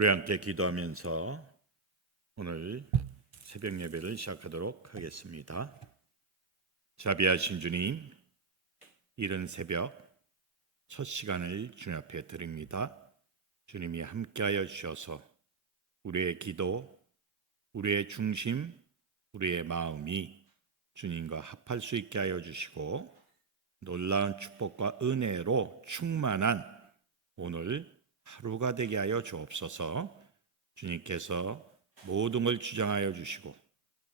우리 함께 기도하면서 오늘 새벽 예배를 시작하도록 하겠습니다. 자비하신 주님, 이른 새벽 첫 시간을 주님 앞에 드립니다. 주님이 함께하여 주셔서 우리의 기도, 우리의 중심, 우리의 마음이 주님과 합할 수 있게 하여 주시고 놀라운 축복과 은혜로 충만한 오늘 하루가 되게 하여 주옵소서. 주님께서 모든 걸 주장하여 주시고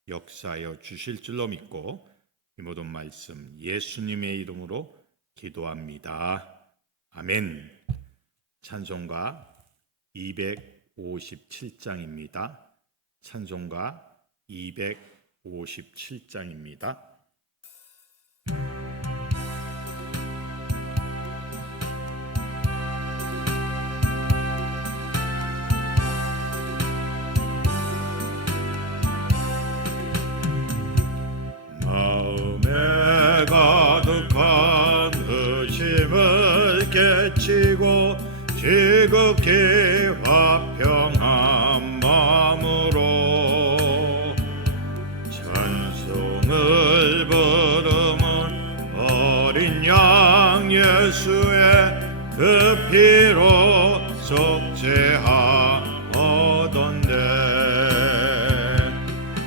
역사하여 주실 줄로 믿고 이 모든 말씀 예수님의 이름으로 기도합니다. 아멘. 찬송가 257장입니다. 찬송가 257장입니다. 가득한 의심을 깨치고 지극히 화평한 마음으로 찬송을 부르면 어린 양 예수의 그 피로 속죄하오던데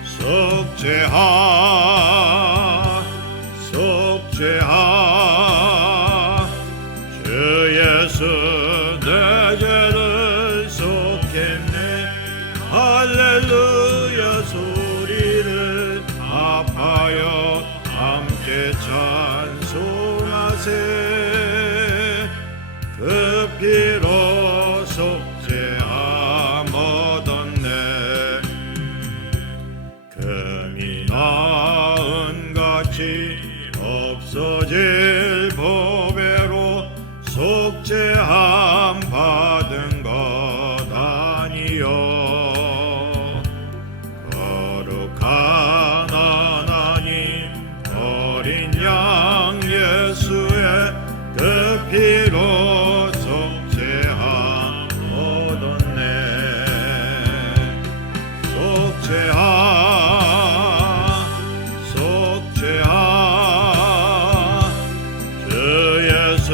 속죄하 주 예수 내 죄를 속했네. 할렐루야 소리를 합하여 함께 찬송하세. 그 피로 속죄함 얻었네. 금이 나은 같이 없어질 보배로 속죄함 받은 것 아니요. 거룩한 하나님 어린 양 예수의 그 피로 속죄함 얻었네. 속죄하 주 예수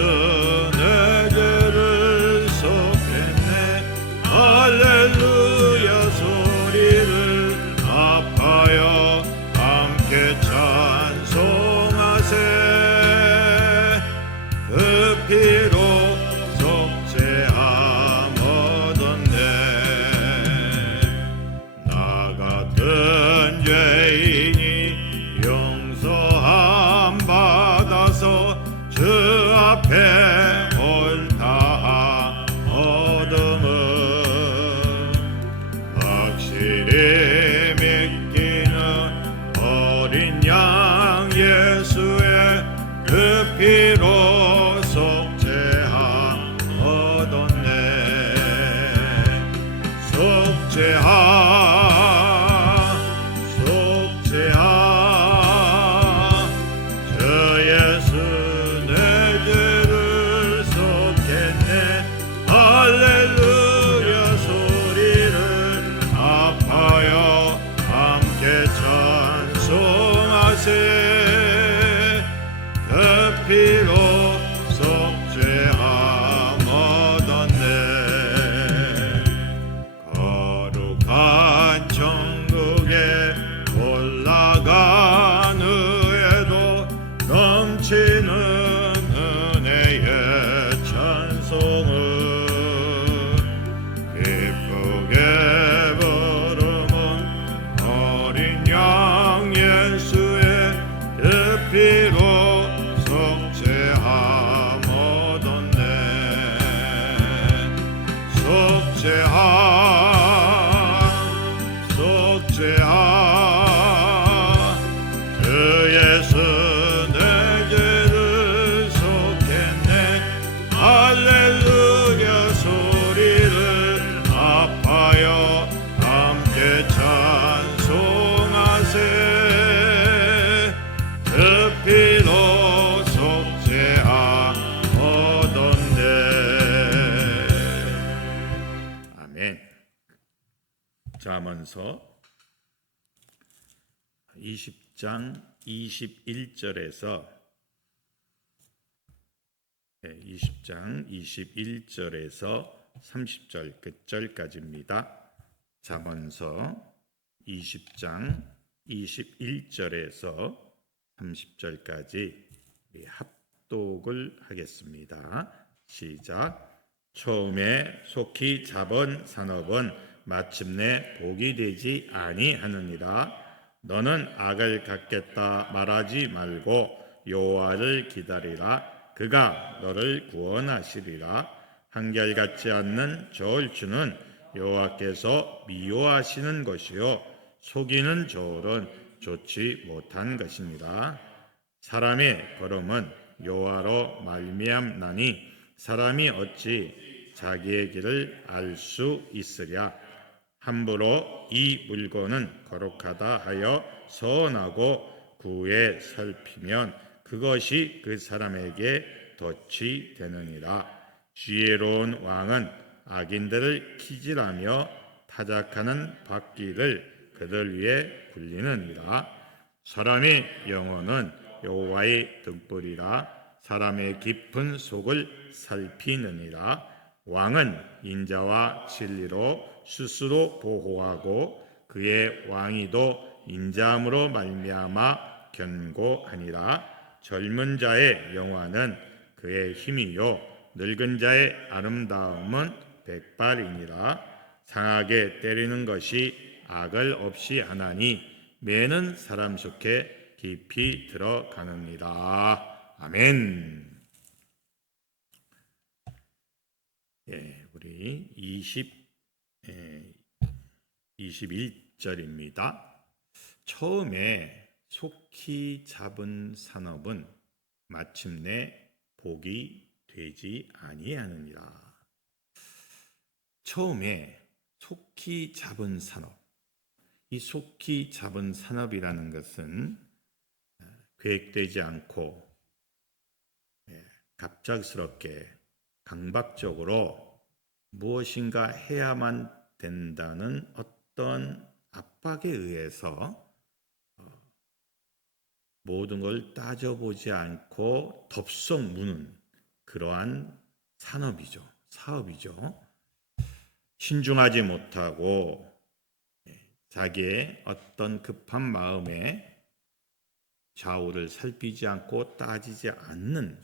내 죄를 속했네. 할렐루야 소리를 합하여 함께 찬송하세. 그 피로 속죄함 얻었네. 나 같은 죄인이 용서함 받아서 주 앞에 옳다 얻음은 확실히 믿기는 어린 양 예수의 그 피로 속죄함 얻었네. 속죄하 주 예수 내 죄를 속했네. 할렐루야 소리를 합하여 함께 찬송하세. 그 피로 속죄함 얻었네. 거룩한 천국에 올라간 후에도 넘치는 은혜의 찬송을 기쁘게 부르면 어린 양 예수의 그 피로 속죄함 얻었네. 속죄하 주 예수 내 죄를 속했네. 할렐루야 소리를 합하여 함께 찬송하세. 그 피로 속죄함 얻었네. 아멘. 잠언서 20장 21절에서 20장 21절에서 30절 끝절까지입니다. 잠언서 20장 21절에서 30절까지 합독을 하겠습니다. 시작. 처음에 속히 잡은 산업은 마침내 복이 되지 아니하느니라. 너는 악을 갚겠다 말하지 말고 여호와를 기다리라. 그가 너를 구원하시리라. 한결같지 않는 저울추는 여호와께서 미워하시는 것이요 속이는 저울은 좋지 못한 것입니다. 사람의 걸음은 여호와로 말미암나니 사람이 어찌 자기의 길을 알 수 있으랴. 함부로 이 물건은 거룩하다 하여 서원하고 구에 살피면 그것이 그 사람에게 덫이 되느니라. 지혜로운 왕은 악인들을 키질하며 타작하는 바퀴를 그들 위에 굴리느니라. 사람의 영혼은 여호와의 등불이라. 사람의 깊은 속을 살피느니라. 왕은 인자와 진리로 스스로 보호하고 그의 왕위도 인자함으로 말미암아 견고하니라. 젊은 자의 영화는 그의 힘이요 늙은 자의 아름다움은 백발이니라. 상하게 때리는 것이 악을 없이 하나니 매는 사람 속에 깊이 들어가느니라. 아멘. 우리 21절입니다. 처음에 속히 잡은 산업은 마침내 복이 되지 아니하느니라. 처음에 속히 잡은 산업, 이 속히 잡은 산업이라는 것은 계획되지 않고 갑작스럽게 강박적으로 무엇인가 해야만 된다는 어떤 압박에 의해서 모든 걸 따져보지 않고 덥석 무는 그러한 산업이죠. 사업이죠. 신중하지 못하고 자기의 어떤 급한 마음에 좌우를 살피지 않고 따지지 않는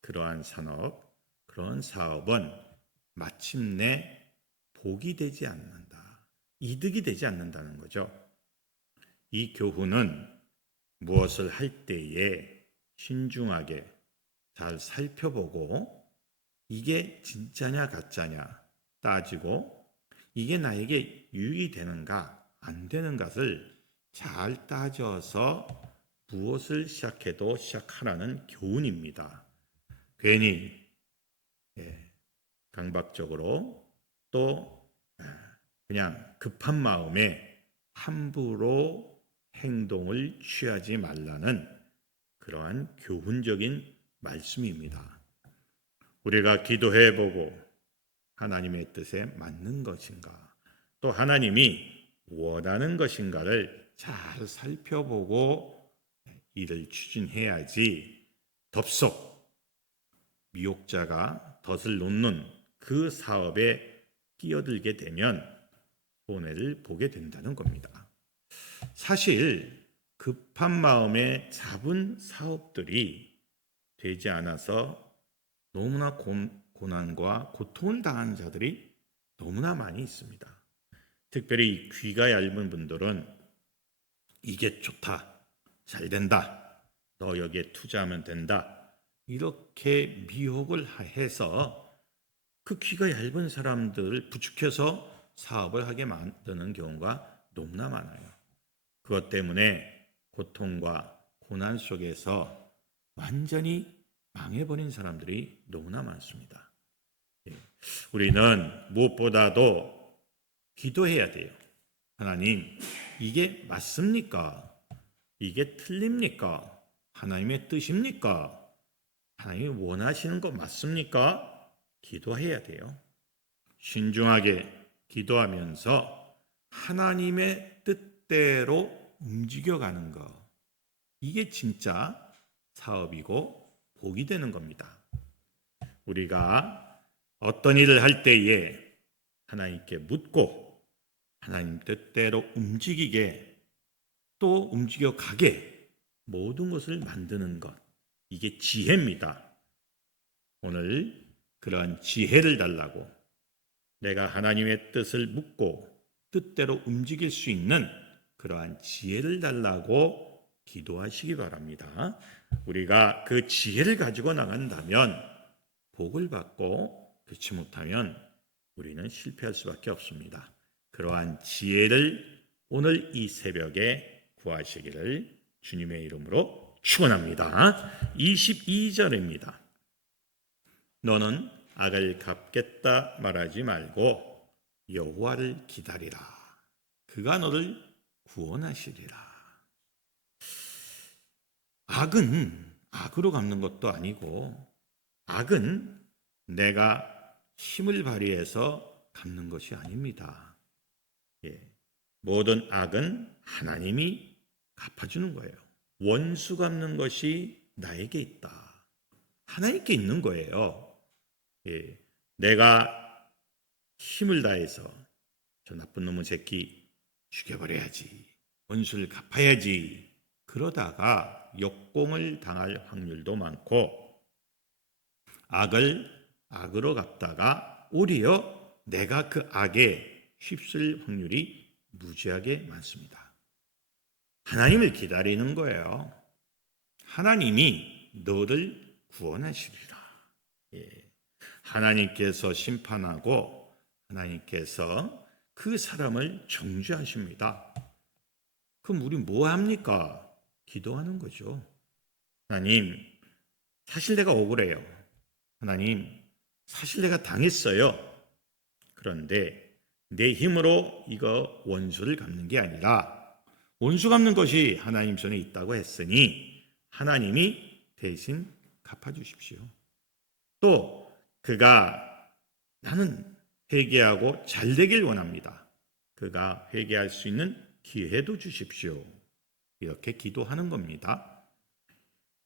그러한 산업, 그런 사업은 마침내 복이 되지 않는다. 이득이 되지 않는다는 거죠. 이 교훈은 무엇을 할 때에 신중하게 잘 살펴보고 이게 진짜냐 가짜냐 따지고 이게 나에게 유익이 되는가 안 되는 것을 잘 따져서 무엇을 시작해도 시작하라는 교훈입니다. 괜히 강박적으로 또 그냥 급한 마음에 함부로 행동을 취하지 말라는 그러한 교훈적인 말씀입니다. 우리가 기도해보고 하나님의 뜻에 맞는 것인가 또 하나님이 원하는 것인가를 잘 살펴보고 일을 추진해야지 덥석 미혹자가 덫을 놓는 그 사업에 끼어들게 되면 손해를 보게 된다는 겁니다. 사실 급한 마음에 잡은 사업들이 되지 않아서 너무나 고난과 고통을 당하는 자들이 너무나 많이 있습니다. 특별히 귀가 얇은 분들은 이게 좋다, 잘 된다, 너 여기에 투자하면 된다 이렇게 미혹을 해서 그 귀가 얇은 사람들을 부추겨서 사업을 하게 만드는 경우가 너무나 많아요. 그것 때문에 고통과 고난 속에서 완전히 망해버린 사람들이 너무나 많습니다. 우리는 무엇보다도 기도해야 돼요. 하나님, 이게 맞습니까? 이게 틀립니까? 하나님의 뜻입니까? 하나님이 원하시는 거 맞습니까? 기도해야 돼요. 신중하게 기도하면서 하나님의 뜻대로 움직여가는 것, 이게 진짜 사업이고 복이 되는 겁니다. 우리가 어떤 일을 할 때에 하나님께 묻고 하나님 뜻대로 움직이게 또 움직여가게 모든 것을 만드는 것, 이게 지혜입니다. 오늘 그러한 지혜를 달라고, 내가 하나님의 뜻을 묻고 뜻대로 움직일 수 있는 그러한 지혜를 달라고 기도하시기 바랍니다. 우리가 그 지혜를 가지고 나간다면 복을 받고, 그렇지 못하면 우리는 실패할 수밖에 없습니다. 그러한 지혜를 오늘 이 새벽에 구하시기를 주님의 이름으로 축원합니다. 22절입니다. 너는 악을 갚겠다 말하지 말고 여호와를 기다리라. 그가 너를 구원하시리라. 악은 악으로 갚는 것도 아니고, 악은 내가 힘을 발휘해서 갚는 것이 아닙니다. 모든 악은 하나님이 갚아주는 거예요. 원수 갚는 것이 나에게 있다. 하나님께 있는 거예요. 내가 힘을 다해서 저 나쁜 놈의 새끼 죽여버려야지, 원수를 갚아야지, 그러다가 역공을 당할 확률도 많고, 악을 악으로 갚다가 오히려 내가 그 악에 휩쓸 확률이 무지하게 많습니다. 하나님을 기다리는 거예요. 하나님이 너를 구원하시리라. 하나님께서 심판하고 하나님께서 그 사람을 정죄하십니다. 그럼 우리 뭐 합니까? 기도하는 거죠. 하나님, 사실 내가 억울해요. 하나님, 사실 내가 당했어요. 그런데 내 힘으로 이거 원수를 갚는 게 아니라 원수 갚는 것이 하나님 손에 있다고 했으니 하나님이 대신 갚아주십시오. 또 그가, 나는 회개하고 잘 되길 원합니다. 그가 회개할 수 있는 기회도 주십시오. 이렇게 기도하는 겁니다.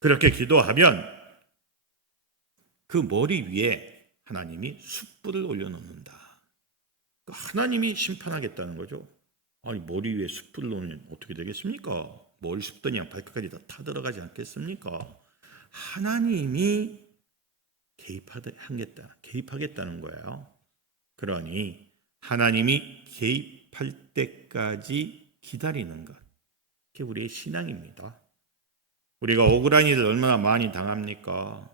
그렇게 기도하면 그 머리 위에 하나님이 숯불을 올려놓는다. 하나님이 심판하겠다는 거죠. 아니, 머리 위에 숯불을 놓으면 어떻게 되겠습니까? 머리부터 그냥 발끝까지 다 타들어가지 않겠습니까? 하나님이 개입하겠다는 거예요. 그러니 하나님이 개입할 때까지 기다리는 것, 그게 우리의 신앙입니다. 우리가 억울한 일을 얼마나 많이 당합니까?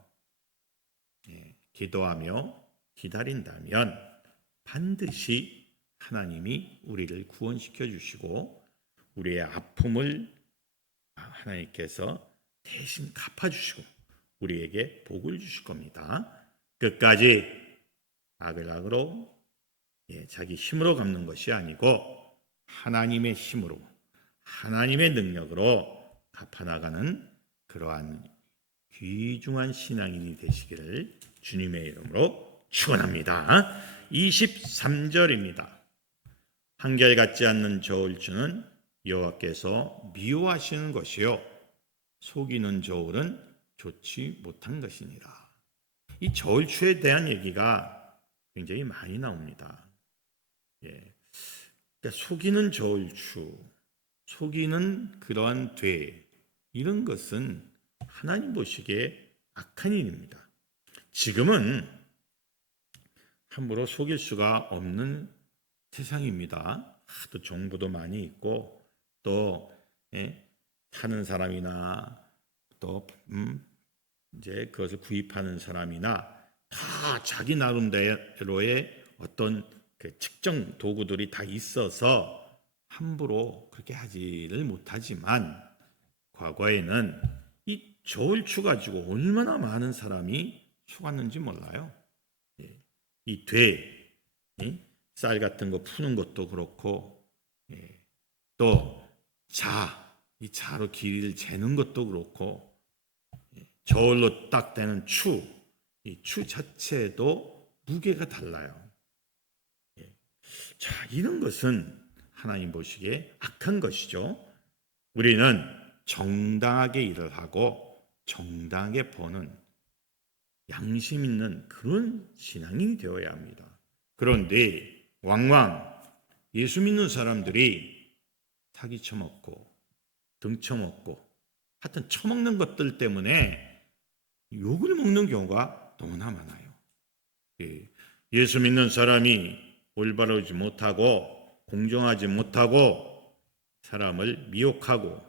기도하며 기다린다면 반드시 하나님이 우리를 구원시켜 주시고 우리의 아픔을 하나님께서 대신 갚아주시고 우리에게 복을 주실 겁니다. 끝까지 악을 악으로, 자기 힘으로 갚는 것이 아니고 하나님의 힘으로, 하나님의 능력으로 갚아나가는 그러한 귀중한 신앙인이 되시기를 주님의 이름으로 축원합니다. 23절입니다. 한결같지 않는 저울추는 여호와께서 미워하시는 것이요 속이는 저울은 좋지 못한 것이니라. 이 저울추에 대한 얘기가 굉장히 많이 나옵니다. 그러니까 속이는 저울추, 속이는 그러한 이런 것은 하나님 보시기에 악한 일입니다. 지금은 함부로 속일 수가 없는 세상입니다. 또 정보도 많이 있고 또 사는 사람이나 또 이제 그것을 구입하는 사람이나 다 자기 나름대로의 어떤 그 측정 도구들이 다 있어서 함부로 그렇게 하지를 못하지만 과거에는 이 저울추 가지고 얼마나 많은 사람이 속았는지 몰라요. 이 쌀 같은 거 푸는 것도 그렇고, 또 이 자로 길이를 재는 것도 그렇고, 저울로 딱 되는 이 추 자체도 무게가 달라요. 자, 이런 것은 하나님 보시기에 악한 것이죠. 우리는 정당하게 일을 하고 정당하게 버는 양심 있는 그런 신앙인이 되어야 합니다. 그런데 왕왕 예수 믿는 사람들이 사기 쳐먹고 등 쳐먹고 하여튼 쳐먹는 것들 때문에 욕을 먹는 경우가 너무나 많아요. 예수 믿는 사람이 올바르지 못하고 공정하지 못하고 사람을 미혹하고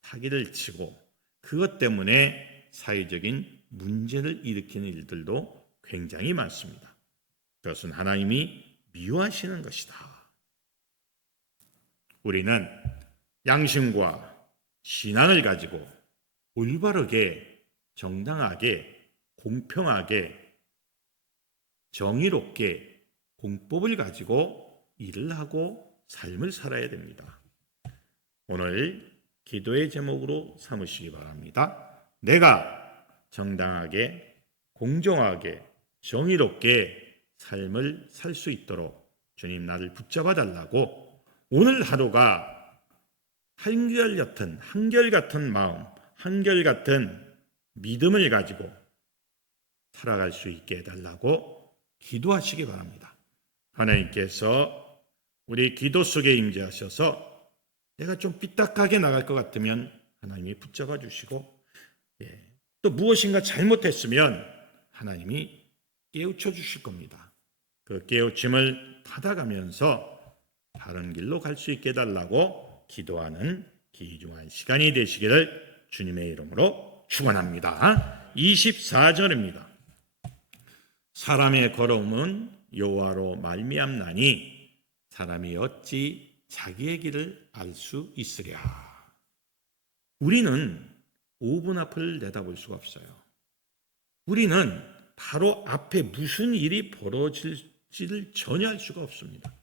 사기를 치고 그것 때문에 사회적인 문제를 일으키는 일들도 굉장히 많습니다. 그것은 하나님이 미워하시는 것이다. 우리는 양심과 신앙을 가지고 올바르게 정당하게 공평하게 정의롭게 공법을 가지고 일을 하고 삶을 살아야 됩니다. 오늘 기도의 제목으로 삼으시기 바랍니다. 내가 정당하게 공정하게 정의롭게 삶을 살 수 있도록 주님 나를 붙잡아 달라고 오늘 하루가 한결같은 마음, 한결같은 믿음을 가지고 살아갈 수 있게 해달라고 기도하시기 바랍니다. 하나님께서 우리 기도 속에 임재하셔서 내가 좀 삐딱하게 나갈 것 같으면 하나님이 붙잡아 주시고 또 무엇인가 잘못했으면 하나님이 깨우쳐 주실 겁니다. 그 깨우침을 받아가면서 바른 길로 갈 수 있게 해달라고 기도하는 귀중한 시간이 되시기를 주님의 이름으로 축원합니다. 24절입니다. 사람의 걸음은 여호와로 말미암나니 사람이 어찌 자기의 길을 알 수 있으랴. 우리는 5분 앞을 내다볼 수가 없어요. 우리는 바로 앞에 무슨 일이 벌어질지를 전혀 알 수가 없습니다.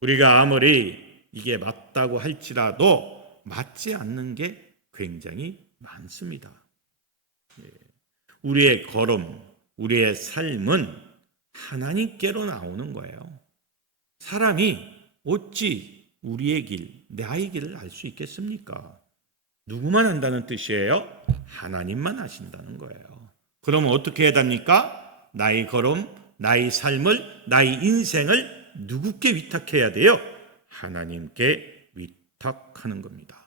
우리가 아무리 이게 맞다고 할지라도 맞지 않는 게 굉장히 많습니다. 우리의 걸음, 우리의 삶은 하나님께로 나오는 거예요. 사람이 어찌 우리의 길, 나의 길을 알 수 있겠습니까? 누구만 안다는 뜻이에요? 하나님만 아신다는 거예요. 그러면 어떻게 해야 됩니까? 나의 걸음, 나의 삶을, 나의 인생을 누구께 위탁해야 돼요? 하나님께 위탁하는 겁니다.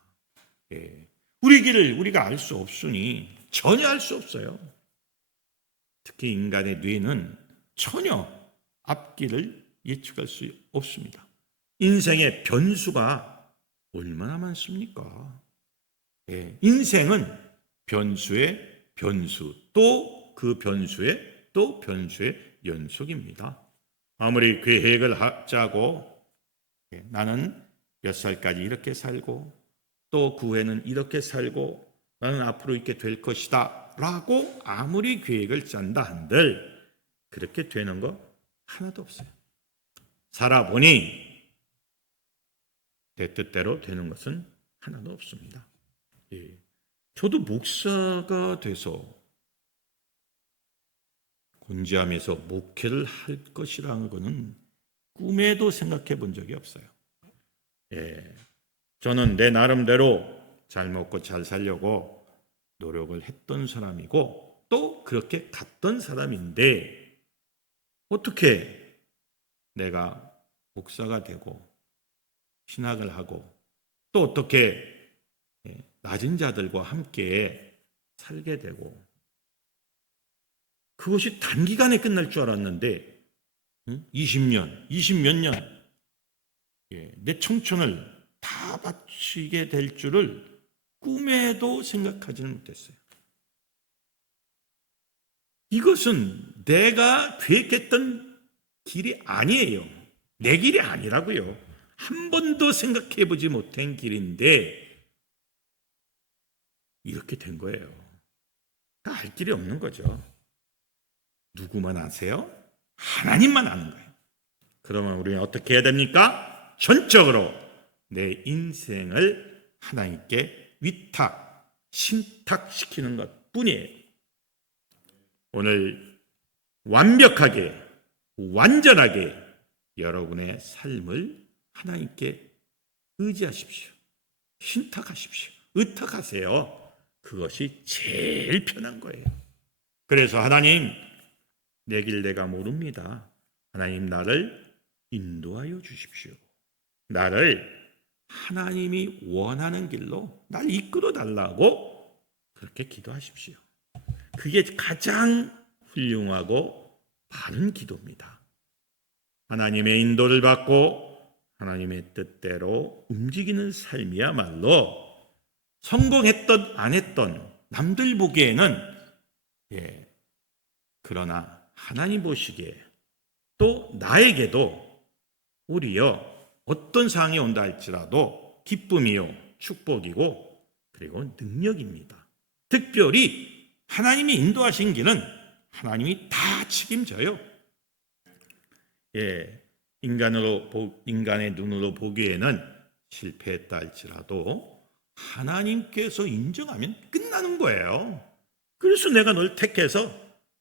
우리 길을 우리가 알 수 없으니 전혀 알 수 없어요. 특히 인간의 뇌는 전혀 앞길을 예측할 수 없습니다. 인생의 변수가 얼마나 많습니까? 인생은 변수의 변수, 또 그 변수의 또 변수의 연속입니다. 아무리 계획을 짜고 나는 몇 살까지 이렇게 살고 또 그 후에는 이렇게 살고 나는 앞으로 이렇게 될 것이다 라고 아무리 계획을 짠다 한들 그렇게 되는 거 하나도 없어요. 살아보니 내 뜻대로 되는 것은 하나도 없습니다. 저도 목사가 돼서 군지함에서 목회를 할 것이라는 것은 꿈에도 생각해 본 적이 없어요. 저는 내 나름대로 잘 먹고 잘 살려고 노력을 했던 사람이고 또 그렇게 갔던 사람인데 어떻게 내가 목사가 되고 신학을 하고 또 어떻게 낮은 자들과 함께 살게 되고 그것이 단기간에 끝날 줄 알았는데 20년, 20몇 년 내 청춘을 다 바치게 될 줄을 꿈에도 생각하지는 못했어요. 이것은 내가 계획했던 길이 아니에요. 내 길이 아니라고요. 한 번도 생각해 보지 못한 길인데 이렇게 된 거예요. 알 길이 없는 거죠. 누구만 아세요? 하나님만 아는 거예요. 그러면 우리는 어떻게 해야 됩니까? 전적으로 내 인생을 하나님께 위탁, 신탁시키는 것 뿐이에요. 오늘 완벽하게, 완전하게 여러분의 삶을 하나님께 의지하십시오. 신탁하십시오. 의탁하세요. 그것이 제일 편한 거예요. 그래서 하나님, 내 길 내가 모릅니다. 하나님, 나를 인도하여 주십시오. 나를 하나님이 원하는 길로 날 이끌어 달라고 그렇게 기도하십시오. 그게 가장 훌륭하고 바른 기도입니다. 하나님의 인도를 받고 하나님의 뜻대로 움직이는 삶이야말로 성공했던 안 했던 남들 보기에는 그러나 하나님 보시기에 또 나에게도 오히려 어떤 상황이 온다 할지라도 기쁨이요 축복이고 그리고 능력입니다. 특별히 하나님이 인도하신 길은 하나님이 다 책임져요. 인간의 눈으로 보기에는 실패했다 할지라도 하나님께서 인정하면 끝나는 거예요. 그래서 내가 널 택해서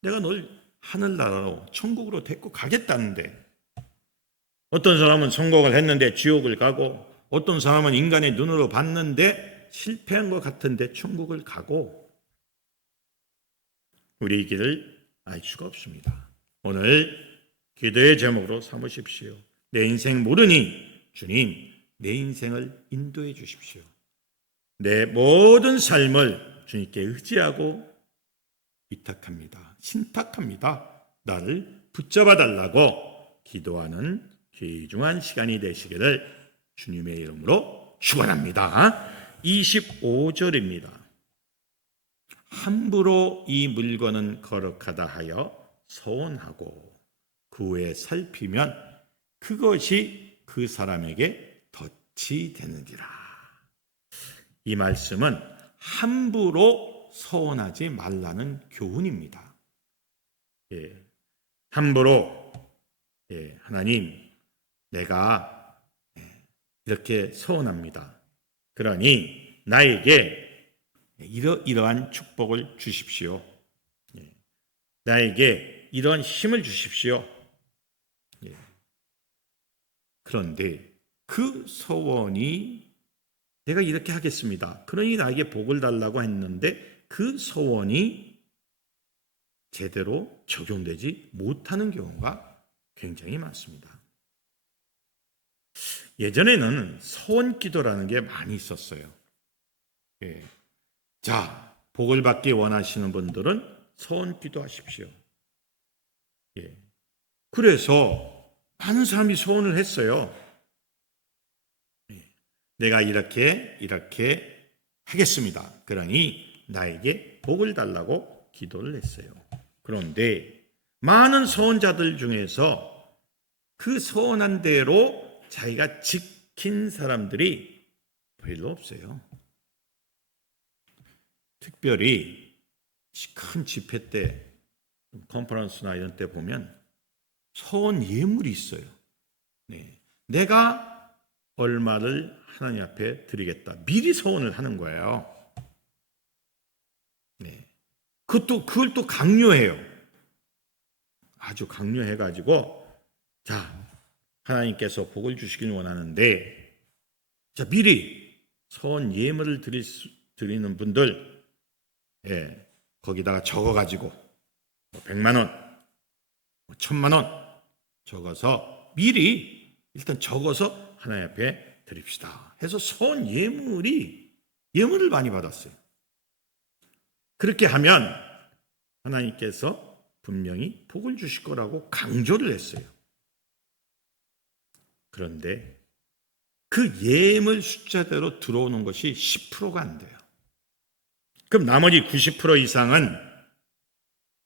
내가 널 하늘나라로 천국으로 데리고 가겠다는데, 어떤 사람은 성공을 했는데 지옥을 가고, 어떤 사람은 인간의 눈으로 봤는데 실패한 것 같은데 천국을 가고, 우리 길을 알 수가 없습니다. 오늘 기도의 제목으로 삼으십시오. 내 인생 모르니 주님, 내 인생을 인도해 주십시오. 내 모든 삶을 주님께 의지하고 위탁합니다. 신탁합니다. 나를 붙잡아 달라고 기도하는 귀중한 시간이 되시기를 주님의 이름으로 축원합니다. 25절입니다. 함부로 이 물건은 거룩하다 하여 서원하고 그 후에 살피면 그것이 그 사람에게 덫이 되느니라. 이 말씀은 함부로 서원하지 말라는 교훈입니다. 함부로 하나님, 내가 이렇게 서원합니다. 그러니 나에게 이러한 축복을 주십시오. 나에게 이런 힘을 주십시오. 그런데 그 소원이 내가 이렇게 하겠습니다. 그러니 나에게 복을 달라고 했는데 그 소원이 제대로 적용되지 못하는 경우가 굉장히 많습니다. 예전에는 소원 기도라는 게 많이 있었어요. 자, 복을 받기 원하시는 분들은 소원 기도하십시오. 그래서 많은 사람이 소원을 했어요. 내가 이렇게 하겠습니다. 그러니 나에게 복을 달라고 기도를 했어요. 그런데 많은 소원자들 중에서 그 소원한 대로 자기가 지킨 사람들이 별로 없어요. 특별히 큰 집회 때, 컨퍼런스나 이런 때 보면 소원 예물이 있어요. 내가 얼마를 하나님 앞에 드리겠다. 미리 소원을 하는 거예요. 그걸 또 강요해요. 아주 강요해가지고, 자, 하나님께서 복을 주시길 원하는데, 자, 미리 소원 예물을 드리는 분들, 거기다가 적어가지고, 100만 원, 1000만 원 적어서 미리 일단 적어서 하나님 앞에 드립시다 해서 소원 예물을 많이 받았어요. 그렇게 하면 하나님께서 분명히 복을 주실 거라고 강조를 했어요. 그런데 그 예물 숫자대로 들어오는 것이 10%가 안 돼요. 그럼 나머지 90% 이상은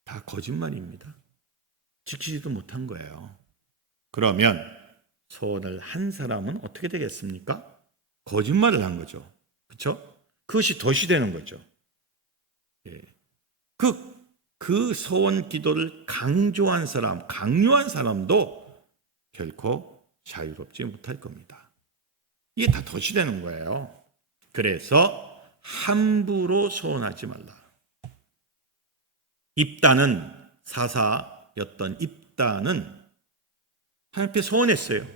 다 거짓말입니다. 지키지도 못한 거예요. 그러면 소원을 한 사람은 어떻게 되겠습니까? 거짓말을 한 거죠. 그렇죠? 그것이 덫이 되는 거죠. 그 소원 기도를 강요한 사람도 결코 자유롭지 못할 겁니다. 이게 다 덫이 되는 거예요. 그래서 함부로 소원하지 말라. 입다는 사사였던 입다는 하나님 앞에 소원했어요.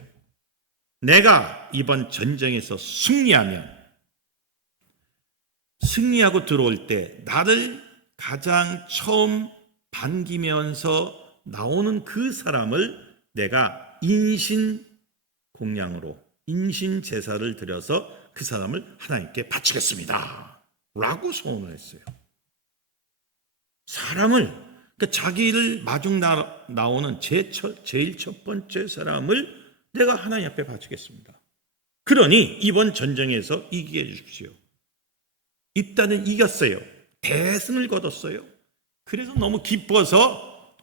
내가 이번 전쟁에서 승리하고 들어올 때 나를 가장 처음 반기면서 나오는 그 사람을 내가 인신공양으로 인신 제사를 드려서 그 사람을 하나님께 바치겠습니다 라고 소원을 했어요. 사람을, 그러니까 자기를 마중 나오는 제일 첫 번째 사람을 내가 하나님 앞에 바치겠습니다. 그러니 이번 전쟁에서 이기게 해주십시오. 입다는 이겼어요. 대승을 거뒀어요. 그래서 너무 기뻐서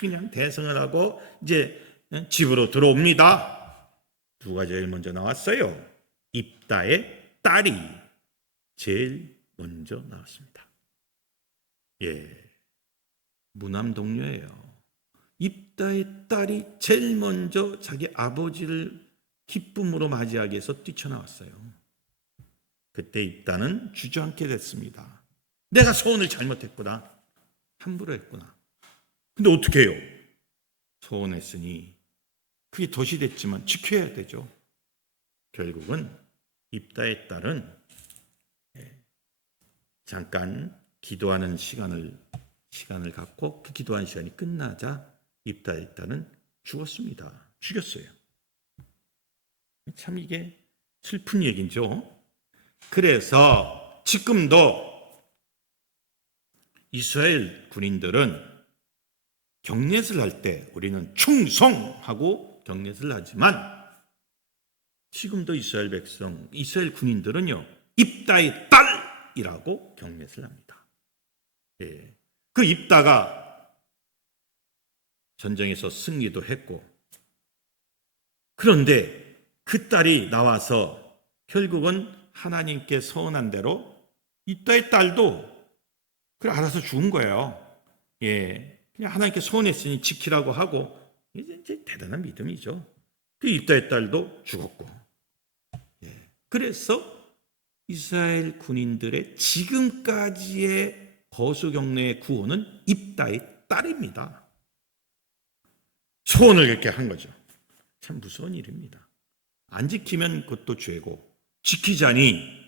그냥 대승을 하고 이제 집으로 들어옵니다. 누가 제일 먼저 나왔어요? 입다의 딸이 제일 먼저 나왔습니다. 예, 무남동녀예요. 입다의 딸이 제일 먼저 자기 아버지를 기쁨으로 맞이하기 위해서 뛰쳐나왔어요. 그때 입다는 주저앉게 됐습니다. 내가 소원을 잘못했구나. 함부로 했구나. 근데 어떻게 해요? 소원했으니 그게 덫이 됐지만 지켜야 되죠. 결국은 입다의 딸은 잠깐 기도하는 시간을 갖고 그 기도하는 시간이 끝나자 입다의 딸은 죽었습니다. 죽였어요. 참 이게 슬픈 얘기죠. 그래서 지금도 이스라엘 군인들은 경례를 할 때 우리는 충성하고 경례를 하지만 지금도 이스라엘 백성, 이스라엘 군인들은요 입다의 딸이라고 경례를 합니다. 예. 그 입다가 전쟁에서 승리도 했고 그런데 그 딸이 나와서 결국은 하나님께 서원한 대로 입다의 딸도 그래 알아서 죽은 거예요. 예, 그냥 하나님께 서원했으니 지키라고 하고 이제 대단한 믿음이죠. 그 입다의 딸도 죽었고, 예, 그래서 이스라엘 군인들의 지금까지의 거수경례의 구원은 입다의 딸입니다. 소원을 그렇게 한 거죠. 참 무서운 일입니다. 안 지키면 그것도 죄고 지키자니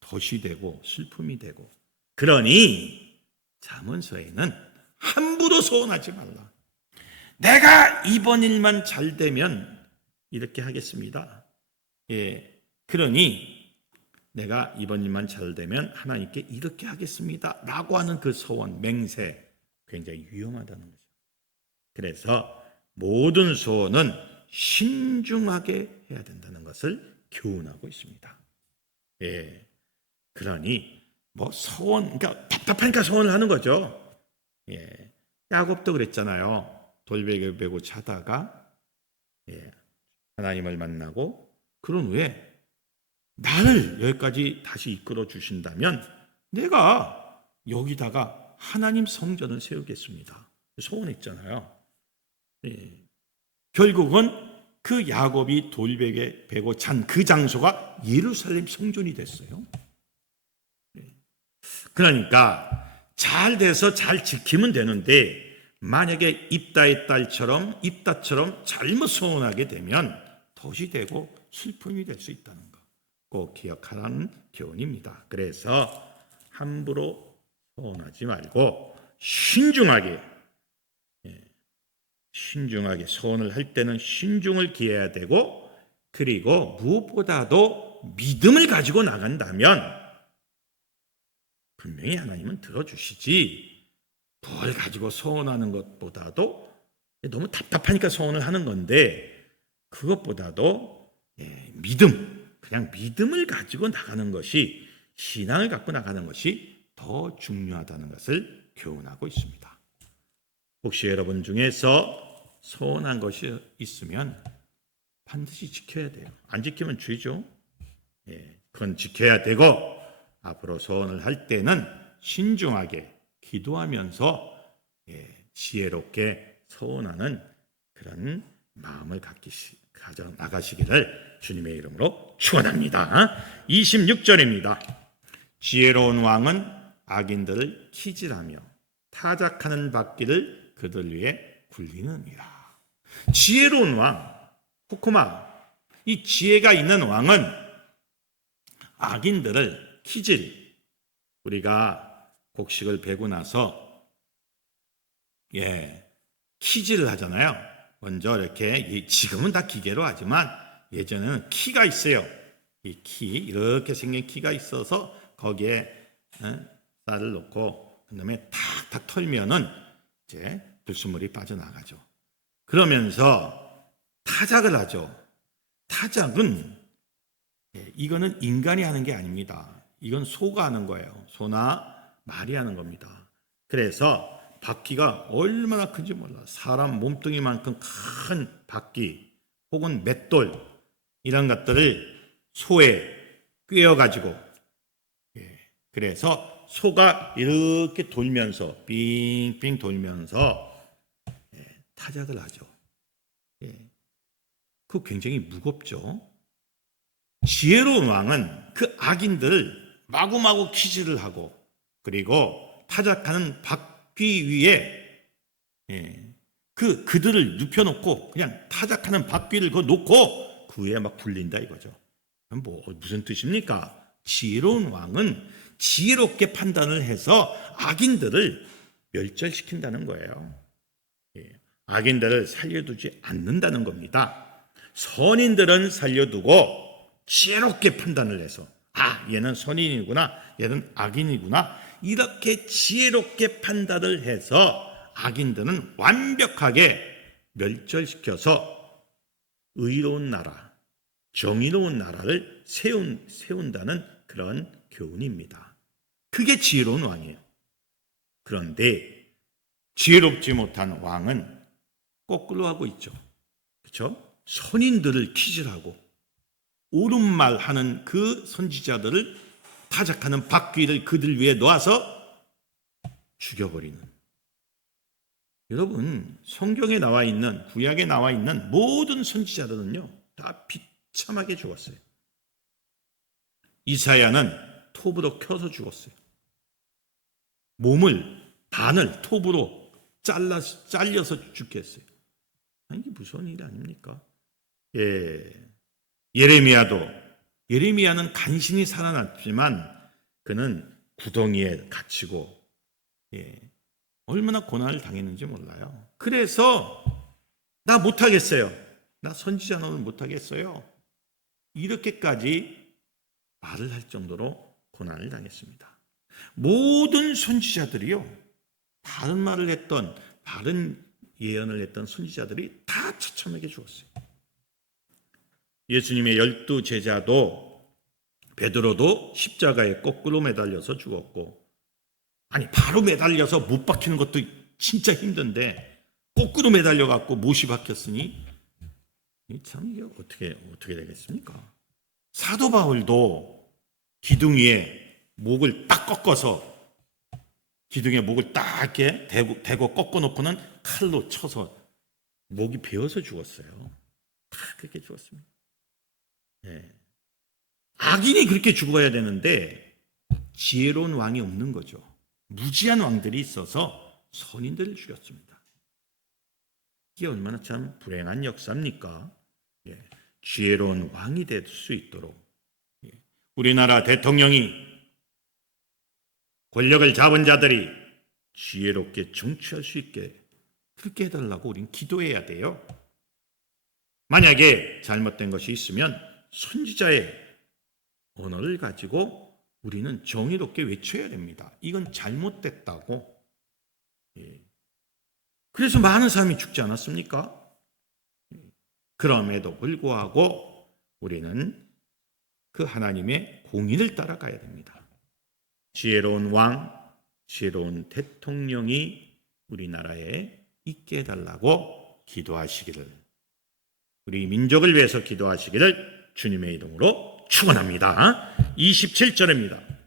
덫이 되고 슬픔이 되고 그러니 잠언서에는 함부로 소원하지 말라. 내가 이번 일만 잘 되면 이렇게 하겠습니다. 예, 그러니 내가 이번 일만 잘 되면 하나님께 이렇게 하겠습니다 라고 하는 그 소원, 맹세 굉장히 위험하다는 거죠. 그래서 모든 소원은 신중하게 해야 된다는 것을 교훈하고 있습니다. 예, 그러니 뭐 소원, 그러니까 답답하니까 소원을 하는 거죠. 예, 야곱도 그랬잖아요. 돌베개 베고 자다가 하나님을 만나고 그런 후에 나를 여기까지 다시 이끌어 주신다면 내가 여기다가 하나님 성전을 세우겠습니다. 소원했잖아요. 예, 결국은 그 야곱이 돌베개 베고 잔 그 장소가 예루살렘 성전이 됐어요. 그러니까 잘 돼서 잘 지키면 되는데 만약에 입다의 입다처럼 잘못 소원하게 되면 덫이 되고 슬픔이 될 수 있다는 거 꼭 기억하라는 교훈입니다. 그래서 함부로 소원하지 말고 신중하게 소원을 할 때는 신중을 기해야 되고 그리고 무엇보다도 믿음을 가지고 나간다면 분명히 하나님은 들어주시지 뭘 가지고 소원하는 것보다도 너무 답답하니까 소원을 하는 건데 그것보다도 믿음, 그냥 믿음을 가지고 나가는 것이 신앙을 갖고 나가는 것이 더 중요하다는 것을 교훈하고 있습니다. 혹시 여러분 중에서 소원한 것이 있으면 반드시 지켜야 돼요. 안 지키면 죄죠. 그건 지켜야 되고 앞으로 소원을 할 때는 신중하게 기도하면서 지혜롭게 소원하는 그런 마음을 가져 나가시기를 주님의 이름으로 축원합니다. 26절입니다. 지혜로운 왕은 악인들을 키질하며 타작하는 바퀴를 그들 위에 굴리느니라. 지혜로운 왕, 호코마, 이 지혜가 있는 왕은 악인들을 키질, 우리가 곡식을 베고 나서 키질을 하잖아요. 먼저 이렇게, 지금은 다 기계로 하지만 예전에는 키가 있어요. 이 키, 이렇게 생긴 키가 있어서 거기에 쌀을 넣고 그다음에 탁탁 털면은 이제 불순물이 빠져나가죠. 그러면서 타작을 하죠. 타작은 이거는 인간이 하는 게 아닙니다. 이건 소가 하는 거예요. 소나 말이 하는 겁니다. 그래서 바퀴가 얼마나 큰지 몰라. 사람 몸뚱이만큼 큰 바퀴 혹은 맷돌 이런 것들을 소에 꿰어가지고, 그래서 소가 이렇게 돌면서 빙빙 돌면서 타작을 하죠. 그거 굉장히 무겁죠. 지혜로운 왕은 그 악인들을 마구마구 키질을 하고, 그리고 타작하는 바퀴 위에 그들을 눕혀놓고 그냥 타작하는 바퀴를 그거 놓고 그 위에 막 굴린다 이거죠. 무슨 뜻입니까? 지혜로운 왕은 지혜롭게 판단을 해서 악인들을 멸절시킨다는 거예요. 악인들을 살려두지 않는다는 겁니다. 선인들은 살려두고 지혜롭게 판단을 해서 얘는 선인이구나, 얘는 악인이구나, 이렇게 지혜롭게 판단을 해서 악인들은 완벽하게 멸절시켜서 의로운 나라, 정의로운 나라를 세운다는 그런 교훈입니다. 그게 지혜로운 왕이에요. 그런데 지혜롭지 못한 왕은 거꾸로 하고 있죠. 그렇죠? 선인들을 키질하고 옳은 말 하는 그 선지자들을 타작하는 바퀴를 그들 위에 놓아서 죽여버리는. 여러분, 성경에 나와 있는, 구약에 나와 있는 모든 선지자들은요 다 비참하게 죽었어요. 이사야는 톱으로 켜서 죽었어요. 몸을 반을 톱으로 잘려서 죽게 했어요. 이게 무서운 일이 아닙니까? 예레미야는 간신히 살아났지만 그는 구덩이에 갇히고 얼마나 고난을 당했는지 몰라요. 그래서 나 못하겠어요. 나 선지자는 못하겠어요. 이렇게까지 말을 할 정도로 고난을 당했습니다. 모든 선지자들이요, 다른 말을 했던, 다른 예언을 했던 선지자들이 다 처참하게 죽었어요. 예수님의 12 제자도, 베드로도 십자가에 거꾸로 매달려서 죽었고, 바로 매달려서 못 박히는 것도 진짜 힘든데 거꾸로 매달려 갖고 못이 박혔으니 참 이게 어떻게 되겠습니까? 사도 바울도 기둥 위에 목을 딱 꺾어서, 기둥에 목을 딱 이렇게 대고 꺾어 놓고는 칼로 쳐서 목이 베어서 죽었어요. 다 그렇게 죽었습니다. 악인이 그렇게 죽어야 되는데 지혜로운 왕이 없는 거죠. 무지한 왕들이 있어서 선인들을 죽였습니다. 이게 얼마나 참 불행한 역사입니까? 지혜로운 왕이 될 수 있도록 우리나라 대통령이, 권력을 잡은 자들이 지혜롭게 정치할 수 있게 그렇게 해달라고 우린 기도해야 돼요. 만약에 잘못된 것이 있으면 선지자의 언어를 가지고 우리는 정의롭게 외쳐야 됩니다. 이건 잘못됐다고. 그래서 많은 사람이 죽지 않았습니까? 그럼에도 불구하고 우리는 그 하나님의 공의를 따라가야 됩니다. 지혜로운 왕, 지혜로운 대통령이 우리나라에 있게 해달라고 기도하시기를, 우리 민족을 위해서 기도하시기를 주님의 이름으로 축원합니다. 27절입니다.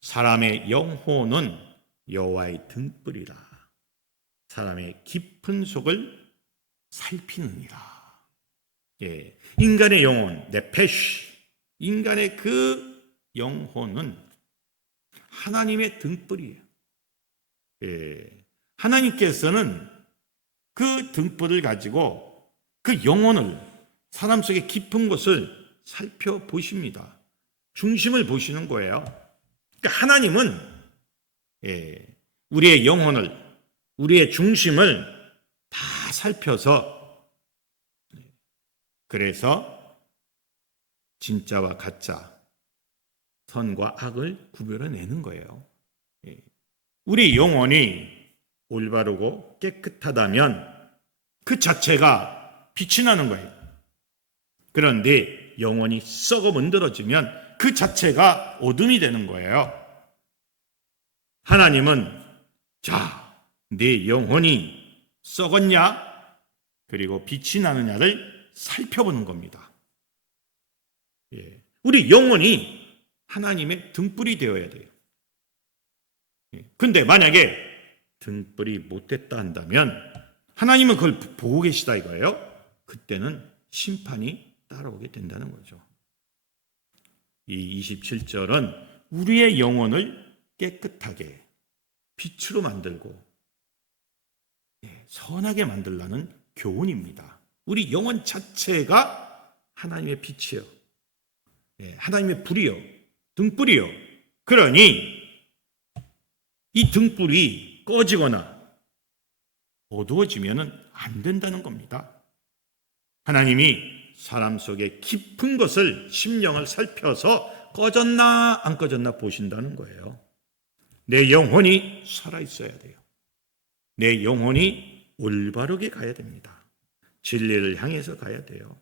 사람의 영혼은 여호와의 등불이라, 사람의 깊은 속을 살피느니라. 인간의 영혼, 네페쉬, 인간의 그 영혼은 하나님의 등불이에요. 하나님께서는 그 등불을 가지고 그 영혼을 사람 속의 깊은 곳을 살펴보십니다. 중심을 보시는 거예요. 그러니까 하나님은 우리의 영혼을, 우리의 중심을 다 살펴서, 그래서 진짜와 가짜, 선과 악을 구별해내는 거예요. 우리 영혼이 올바르고 깨끗하다면 그 자체가 빛이 나는 거예요. 그런데 영혼이 썩어 문드러지면 그 자체가 어둠이 되는 거예요. 하나님은 자, 네 영혼이 썩었냐? 그리고 빛이 나느냐를 살펴보는 겁니다. 우리 영혼이 하나님의 등불이 되어야 돼요. 근데 만약에 등불이 못됐다 한다면 하나님은 그걸 보고 계시다 이거예요. 그때는 심판이 따라오게 된다는 거죠. 이 27절은 우리의 영혼을 깨끗하게 빛으로 만들고 선하게 만들라는 교훈입니다. 우리 영혼 자체가 하나님의 빛이요, 하나님의 불이요, 등불이요. 그러니 이 등불이 꺼지거나 어두워지면 안 된다는 겁니다. 하나님이 사람 속의 깊은 것을, 심령을 살펴서 꺼졌나 안 꺼졌나 보신다는 거예요. 내 영혼이 살아있어야 돼요. 내 영혼이 올바르게 가야 됩니다. 진리를 향해서 가야 돼요.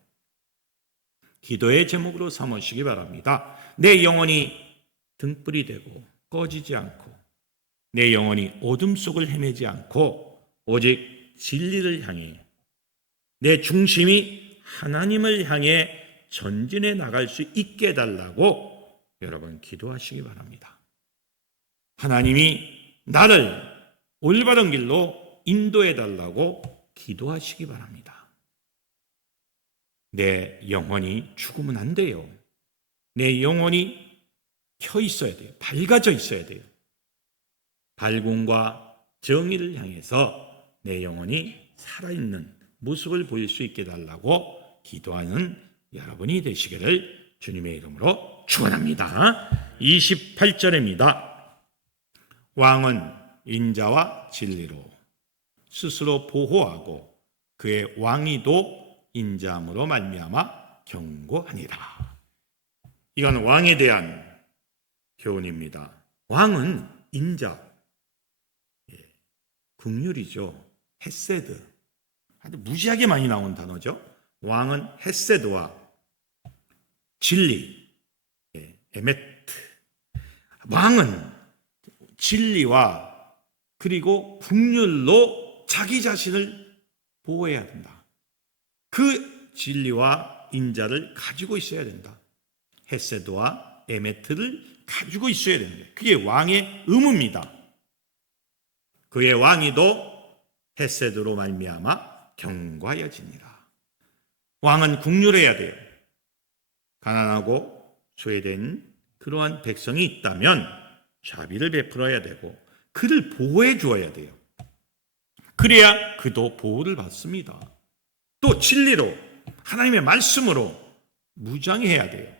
기도의 제목으로 삼으시기 바랍니다. 내 영혼이 등불이 되고 꺼지지 않고, 내 영혼이 어둠 속을 헤매지 않고 오직 진리를 향해, 내 중심이 하나님을 향해 전진해 나갈 수 있게 해달라고 여러분 기도하시기 바랍니다. 하나님이 나를 올바른 길로 인도해 달라고 기도하시기 바랍니다. 내 영혼이 죽으면 안 돼요. 내 영혼이 켜 있어야 돼요. 밝아져 있어야 돼요. 밝음과 정의를 향해서 내 영혼이 살아있는 모습을 보일 수 있게 해달라고 기도하는 여러분이 되시기를 주님의 이름으로 축원합니다. 28절입니다. 왕은 인자와 진리로 스스로 보호하고 그의 왕위도 인자함으로 말미암아 경고하니라. 이건 왕에 대한 교훈입니다. 왕은 인자, 긍휼이죠. 헤세드, 아주 무지하게 많이 나온 단어죠. 왕은 헤세드와 진리, 에메트. 왕은 진리와 그리고 긍휼로 자기 자신을 보호해야 된다. 그 진리와 인자를 가지고 있어야 된다. 헤세드와 에메트를 가지고 있어야 된다. 그게 왕의 의무입니다. 그의 왕위도 헤세드로 말미암아 경과하여지니라. 왕은 긍휼해야 돼요. 가난하고 소외된 그러한 백성이 있다면 자비를 베풀어야 되고 그를 보호해 주어야 돼요. 그래야 그도 보호를 받습니다. 또 진리로, 하나님의 말씀으로 무장해야 돼요.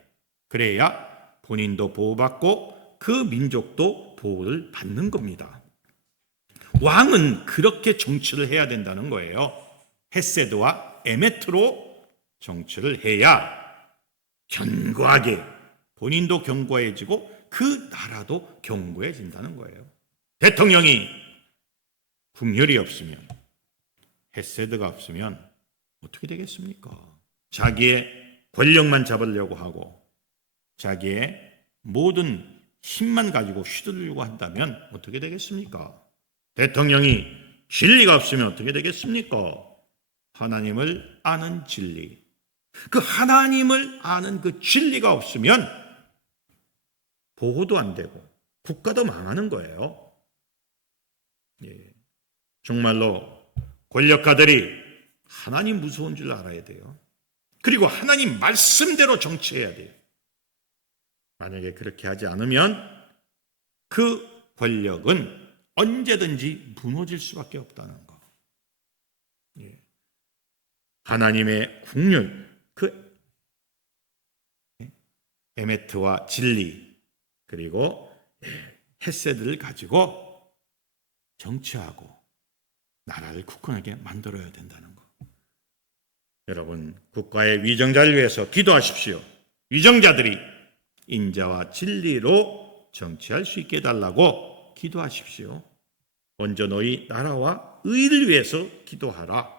그래야 본인도 보호받고 그 민족도 보호를 받는 겁니다. 왕은 그렇게 정치를 해야 된다는 거예요. 헤세드와 에메트로 정치를 해야 견고하게 본인도 견고해지고 그 나라도 견고해진다는 거예요. 대통령이 긍휼이 없으면, 헤세드가 없으면 어떻게 되겠습니까? 자기의 권력만 잡으려고 하고 자기의 모든 힘만 가지고 휘두르려고 한다면 어떻게 되겠습니까? 대통령이 진리가 없으면 어떻게 되겠습니까? 하나님을 아는 진리, 그 하나님을 아는 그 진리가 없으면 보호도 안 되고 국가도 망하는 거예요. 정말로 권력가들이 하나님 무서운 줄 알아야 돼요. 그리고 하나님 말씀대로 정치해야 돼요. 만약에 그렇게 하지 않으면 그 권력은 언제든지 무너질 수밖에 없다는 거. 하나님의 긍휼, 그 에메트와 진리 그리고 헤세드를 가지고 정치하고 나라를 굳건하게 만들어야 된다는 거. 여러분, 국가의 위정자를 위해서 기도하십시오. 위정자들이 인자와 진리로 정치할 수 있게 해달라고 기도하십시오. 먼저 너희 나라와 의를 위해서 기도하라.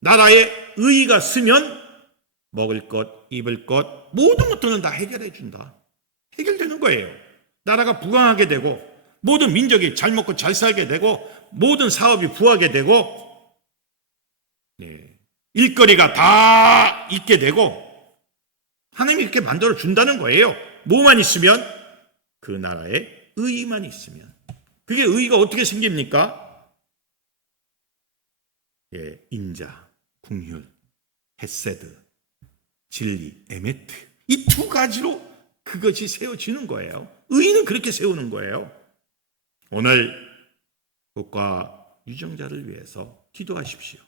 나라에 의가 쓰면 먹을 것, 입을 것 모든 것들은 다 해결해 준다. 해결되는 거예요. 나라가 부강하게 되고 모든 민족이 잘 먹고 잘 살게 되고 모든 사업이 부하게 되고 일거리가 다 있게 되고 하나님이 이렇게 만들어 준다는 거예요. 뭐만 있으면 그 나라에 의만 있으면. 그게 의가 어떻게 생깁니까? 인자, 긍휼, 헤세드, 진리, 에메트 이 두 가지로 그것이 세워지는 거예요. 의는 그렇게 세우는 거예요. 오늘 국가 유정자를 위해서 기도하십시오.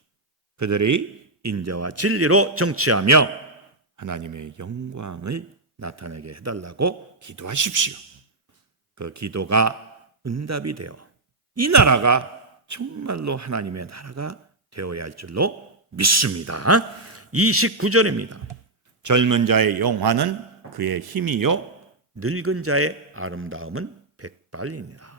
그들이 인자와 진리로 정치하며 하나님의 영광을 나타내게 해달라고 기도하십시오. 그 기도가 응답이 되어 이 나라가 정말로 하나님의 나라가 되어야 할 줄로 믿습니다. 29절입니다. 젊은 자의 영화는 그의 힘이요 늙은 자의 아름다움은 백발이니라.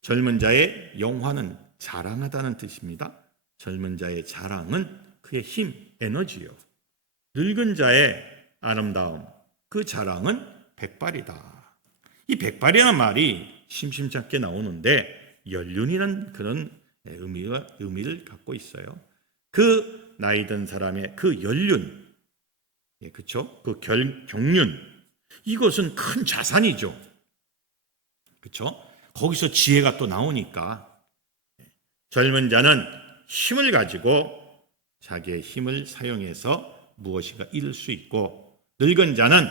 젊은 자의 영화는 자랑하다는 뜻입니다. 젊은 자의 자랑은 그의 힘, 에너지요. 늙은 자의 아름다움, 그 자랑은 백발이다. 이 백발이라는 말이 심심찮게 나오는데 연륜이라는 그런 의미를 갖고 있어요. 그 나이 든 사람의 그 연륜, 그렇죠? 그 경륜, 이것은 큰 자산이죠. 그렇죠? 거기서 지혜가 또 나오니까 젊은 자는 힘을 가지고 자기의 힘을 사용해서 무엇인가 이룰 수 있고 늙은 자는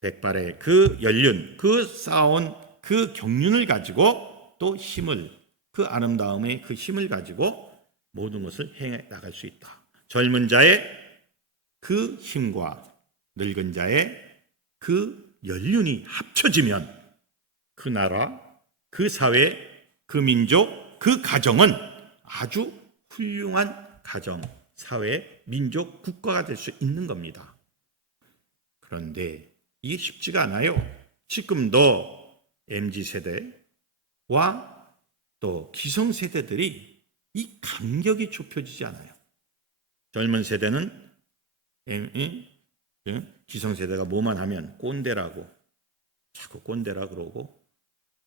백발의 그 연륜, 그 쌓아온 그 경륜을 가지고 또 힘을, 그 아름다움의 그 힘을 가지고 모든 것을 행해 나갈 수 있다. 젊은 자의 그 힘과 늙은 자의 그 연륜이 합쳐지면 그 나라, 그 사회, 그 민족, 그 가정은 아주 훌륭한 가정, 사회, 민족, 국가가 될 수 있는 겁니다. 그런데 이게 쉽지가 않아요. 지금도 MZ세대와 또 기성세대들이 이 간격이 좁혀지지 않아요. 젊은 세대는 기성세대가 뭐만 하면 꼰대라고 자꾸 꼰대라 그러고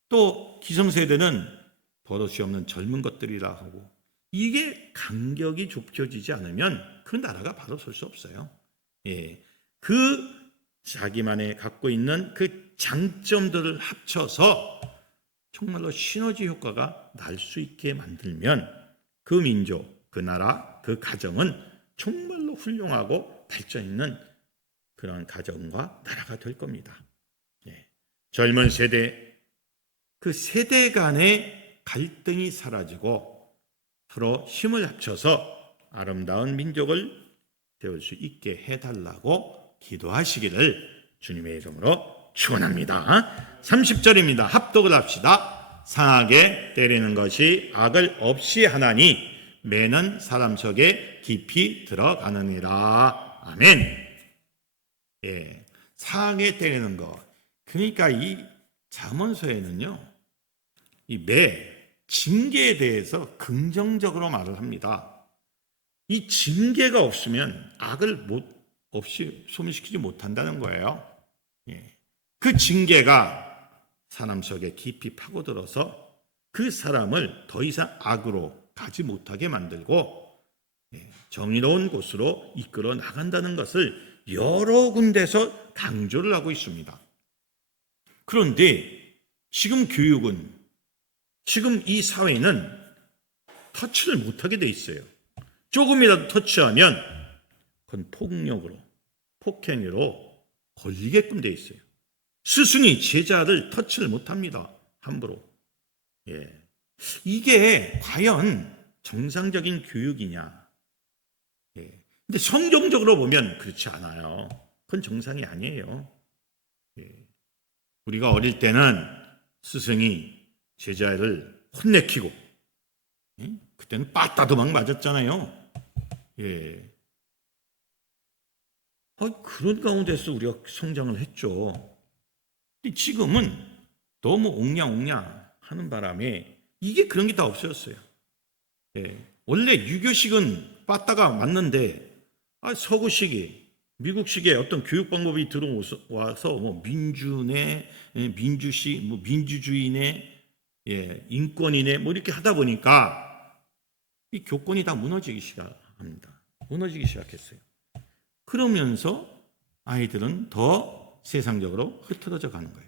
또 기성세대는 버릇이 없는 젊은 것들이라 하고 이게 간격이 좁혀지지 않으면 그 나라가 바로 설 수 없어요. 그 자기만의 갖고 있는 그 장점들을 합쳐서 정말로 시너지 효과가 날 수 있게 만들면 그 민족, 그 나라, 그 가정은 정말로 훌륭하고 발전 있는 그런 가정과 나라가 될 겁니다. 젊은 세대, 그 세대 간의 갈등이 사라지고 서로 힘을 합쳐서 아름다운 민족을 세울 수 있게 해달라고 기도하시기를 주님의 이름으로 축원합니다. 30절입니다. 합독을 합시다. 상하게 때리는 것이 악을 없이 하나니 매는 사람 속에 깊이 들어가느니라. 아멘. 상하게 때리는 것. 그러니까 이 잠언서에는요, 이 징계에 대해서 긍정적으로 말을 합니다. 이 징계가 없으면 악을 없이 소멸시키지 못한다는 거예요. 그 징계가 사람 속에 깊이 파고들어서 그 사람을 더 이상 악으로 가지 못하게 만들고 정의로운 곳으로 이끌어 나간다는 것을 여러 군데서 강조를 하고 있습니다. 그런데 지금 교육은, 지금 이 사회는 터치를 못하게 돼 있어요. 조금이라도 터치하면 그건 폭력으로, 폭행으로 걸리게끔 돼 있어요. 스승이 제자를 터치를 못합니다. 함부로. 이게 과연 정상적인 교육이냐? 근데 성경적으로 보면 그렇지 않아요. 그건 정상이 아니에요. 우리가 어릴 때는 스승이 제자를 혼내키고, 그때는 빠따도 맞았잖아요. 그런 가운데서 우리가 성장을 했죠. 근데 지금은 너무 옹냐옹냐 하는 바람에 이게 그런 게 다 없어졌어요. 원래 유교식은 빠따가 맞는데 서구식이 미국식의 어떤 교육 방법이 들어와서 뭐 민주네, 민주식, 뭐 민주주의네, 인권이네, 뭐 이렇게 하다 보니까 이 교권이 다 무너지기 시작합니다. 무너지기 시작했어요. 그러면서 아이들은 더 세상적으로 흐트러져 가는 거예요.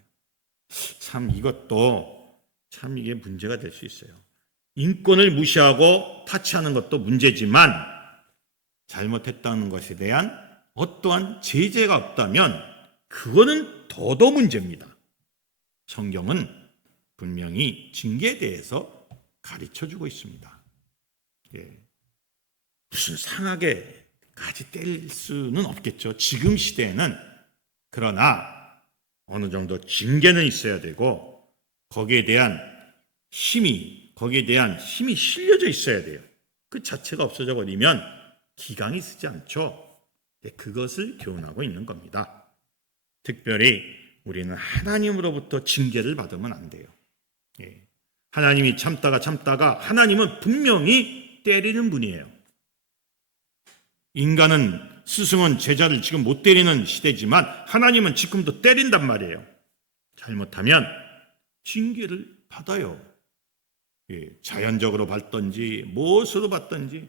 참 이것도 참 이게 문제가 될 수 있어요. 인권을 무시하고 타치하는 것도 문제지만 잘못했다는 것에 대한 어떠한 제재가 없다면 그거는 더더 문제입니다. 성경은 분명히 징계에 대해서 가르쳐주고 있습니다. 무슨 상하게까지 때릴 수는 없겠죠. 지금 시대에는. 그러나 어느 정도 징계는 있어야 되고 거기에 대한 힘이 실려져 있어야 돼요. 그 자체가 없어져 버리면 기강이 쓰지 않죠. 그것을 교훈하고 있는 겁니다. 특별히 우리는 하나님으로부터 징계를 받으면 안 돼요. 하나님이 참다가 하나님은 분명히 때리는 분이에요. 인간은 스승은 제자를 지금 못 때리는 시대지만 하나님은 지금도 때린단 말이에요. 잘못하면 징계를 받아요. 자연적으로 받든지 무엇으로 받든지.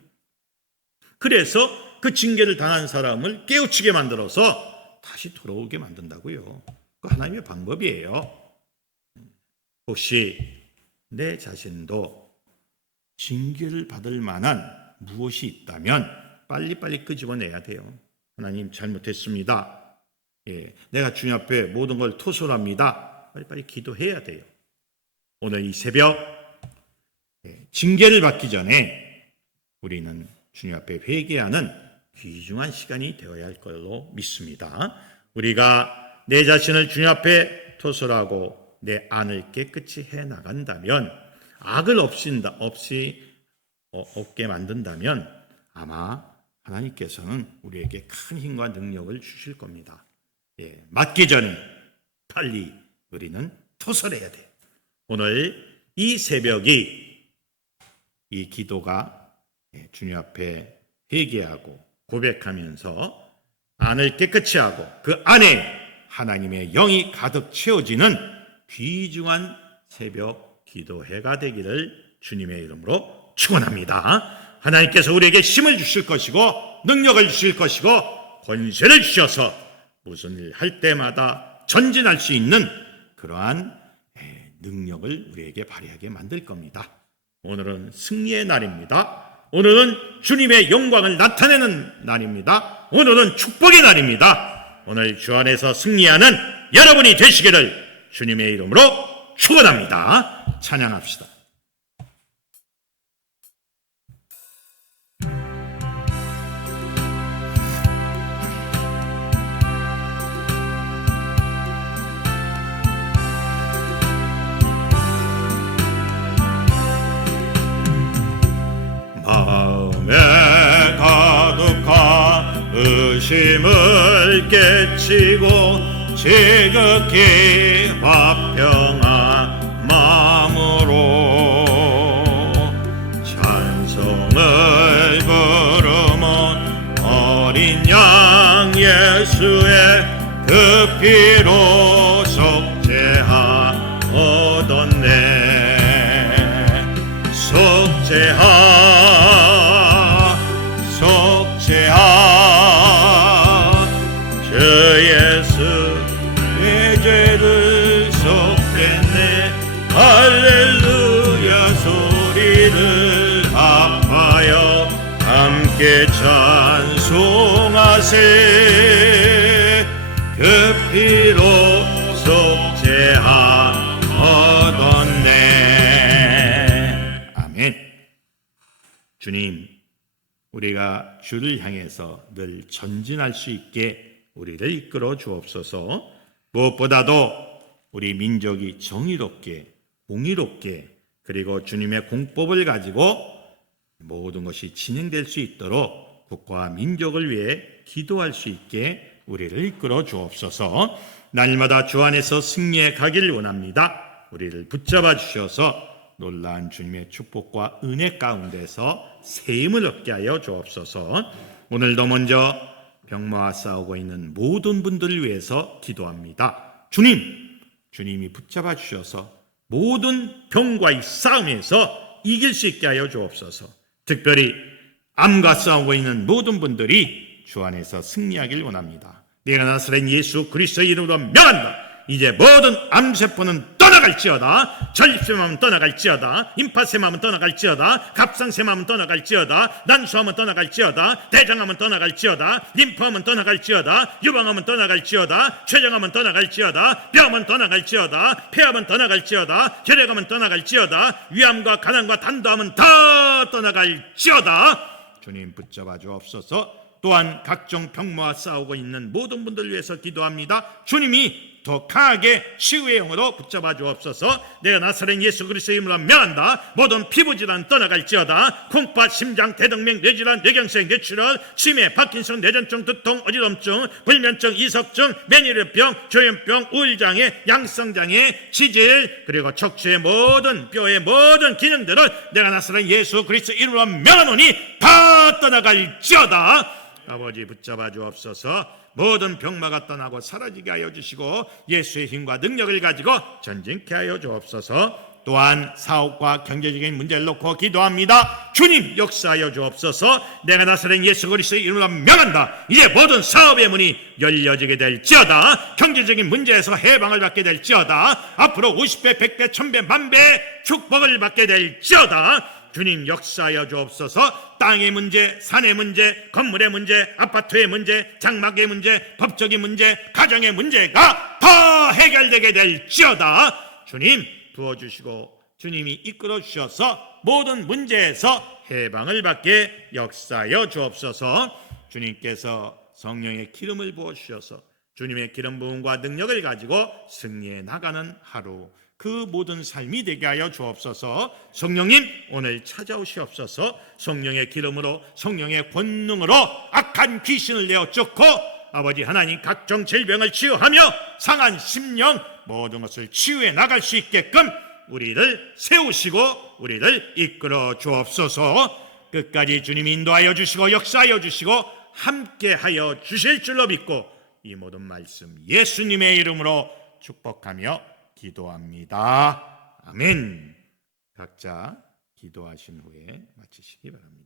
그래서 그 징계를 당한 사람을 깨우치게 만들어서 다시 돌아오게 만든다고요. 그 하나님의 방법이에요. 혹시 내 자신도 징계를 받을 만한 무엇이 있다면 빨리빨리 끄집어내야 돼요. 하나님 잘못했습니다. 내가 주님 앞에 모든 걸 토설합니다. 빨리빨리 기도해야 돼요. 오늘 이 새벽 징계를 받기 전에 우리는 주님 앞에 회개하는 귀중한 시간이 되어야 할 걸로 믿습니다. 우리가 내 자신을 주님 앞에 토설하고 내 안을 깨끗이 해나간다면, 악을 없게 만든다면 아마 하나님께서는 우리에게 큰 힘과 능력을 주실 겁니다. 맞기 전에 빨리 우리는 토설해야 돼요. 오늘 이 새벽이 이 기도가 주님 앞에 회개하고 고백하면서 안을 깨끗이 하고 그 안에 하나님의 영이 가득 채워지는 귀중한 새벽 기도회가 되기를 주님의 이름으로 축원합니다. 하나님께서 우리에게 힘을 주실 것이고 능력을 주실 것이고 권세를 주셔서 무슨 일 할 때마다 전진할 수 있는 그러한 능력을 우리에게 발휘하게 만들 겁니다. 오늘은 승리의 날입니다. 오늘은 주님의 영광을 나타내는 날입니다. 오늘은 축복의 날입니다. 오늘 주 안에서 승리하는 여러분이 되시기를 주님의 이름으로 축원합니다. 찬양합시다. 마음에 가득한 의심을 깨치고 지극히 화평한 마음으로 찬송을 부르면 어린 양 예수의 그 피로 속죄하 얻었네. 속죄하 주 예수 내 죄를 속했네. 할렐루야 소리를 합하여 함께 찬송하세. 그 피로 속죄하 얻었네. 주님, 우리가 주를 향해서 늘 전진할 수 있게 우리를 이끌어 주옵소서. 무엇보다도 우리 민족이 정의롭게, 공의롭게, 그리고 주님의 공법을 가지고 모든 것이 진행될 수 있도록 국가와 민족을 위해 기도할 수 있게 우리를 이끌어 주옵소서. 날마다 주 안에서 승리해 가기를 원합니다. 우리를 붙잡아 주셔서 놀라운 주님의 축복과 은혜 가운데서 세임을 얻게 하여 주옵소서. 오늘도 먼저 병마와 싸우고 있는 모든 분들을 위해서 기도합니다. 주님이 붙잡아 주셔서 모든 병과의 싸움에서 이길 수 있게 하여 주옵소서. 특별히 암과 싸우고 있는 모든 분들이 주 안에서 승리하길 원합니다. 내가 나사렛 예수 그리스도의 이름으로 명한다. 이제 모든 암세포는 떠나갈지어다. 전립선암은 떠나갈지어다. 임파세암은 떠나갈지어다. 갑상세암은 떠나갈지어다. 난소암은 떠나갈지어다. 대장암은 떠나갈지어다. 림프암은 떠나갈지어다. 유방암은 떠나갈지어다. 췌장암은 떠나갈지어다. 뼈암은 떠나갈지어다. 폐암은 떠나갈지어다. 혈액암은 떠나갈지어다. 위암과 간암과 단도암은 다 떠나갈지어다. 주님 붙잡아 주옵소서. 또한 각종 병마와 싸우고 있는 모든 분들 위해서 기도합니다. 주님이 더 강하게 치유의 영으로 붙잡아 주옵소서. 내가 나사렛 예수 그리스도의 이름으로 명한다. 모든 피부질환 떠나갈지어다. 콩팥, 심장, 대동맥, 뇌질환, 뇌경색, 뇌출혈, 치매, 파킨슨, 뇌전증, 두통, 어지럼증, 불면증, 이석증, 메니르병, 조현병, 우울장애, 양성장애, 치질, 그리고 척추의 모든 뼈의 모든 기능들을 내가 나사렛 예수 그리스도의 이름으로 명하노니 다 떠나갈지어다. 아버지 붙잡아 주옵소서. 모든 병마가 떠나고 사라지게 하여 주시고 예수의 힘과 능력을 가지고 전진케 하여 주옵소서. 또한 사업과 경제적인 문제를 놓고 기도합니다. 주님 역사하여 주옵소서. 내가 나사렛 예수 그리스도의 이름으로 명한다. 이제 모든 사업의 문이 열려지게 될지어다. 경제적인 문제에서 해방을 받게 될지어다. 앞으로 50배, 100배, 1000배, 만배 축복을 받게 될지어다. 주님 역사하여 주옵소서. 땅의 문제, 산의 문제, 건물의 문제, 아파트의 문제, 장막의 문제, 법적인 문제, 가정의 문제가 다 해결되게 될지어다. 주님 부어주시고 주님이 이끌어 주셔서 모든 문제에서 해방을 받게 역사하여 주옵소서. 주님께서 성령의 기름을 부어주셔서 주님의 기름 부음과 능력을 가지고 승리해 나가는 하루, 그 모든 삶이 되게 하여 주옵소서. 성령님 오늘 찾아오시옵소서. 성령의 기름으로, 성령의 권능으로 악한 귀신을 내어 쫓고 아버지 하나님 각종 질병을 치유하며 상한 심령 모든 것을 치유해 나갈 수 있게끔 우리를 세우시고 우리를 이끌어 주옵소서. 끝까지 주님이 인도하여 주시고 역사하여 주시고 함께하여 주실 줄로 믿고 이 모든 말씀 예수님의 이름으로 축복하며 기도합니다. 아멘. 각자 기도하신 후에 마치시기 바랍니다.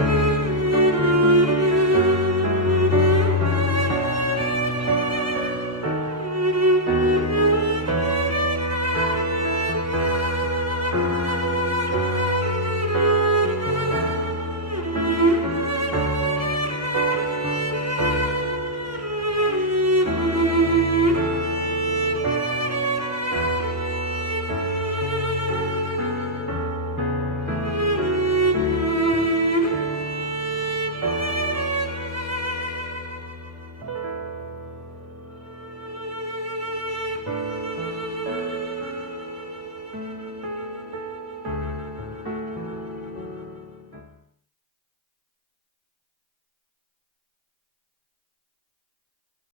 주옵소서.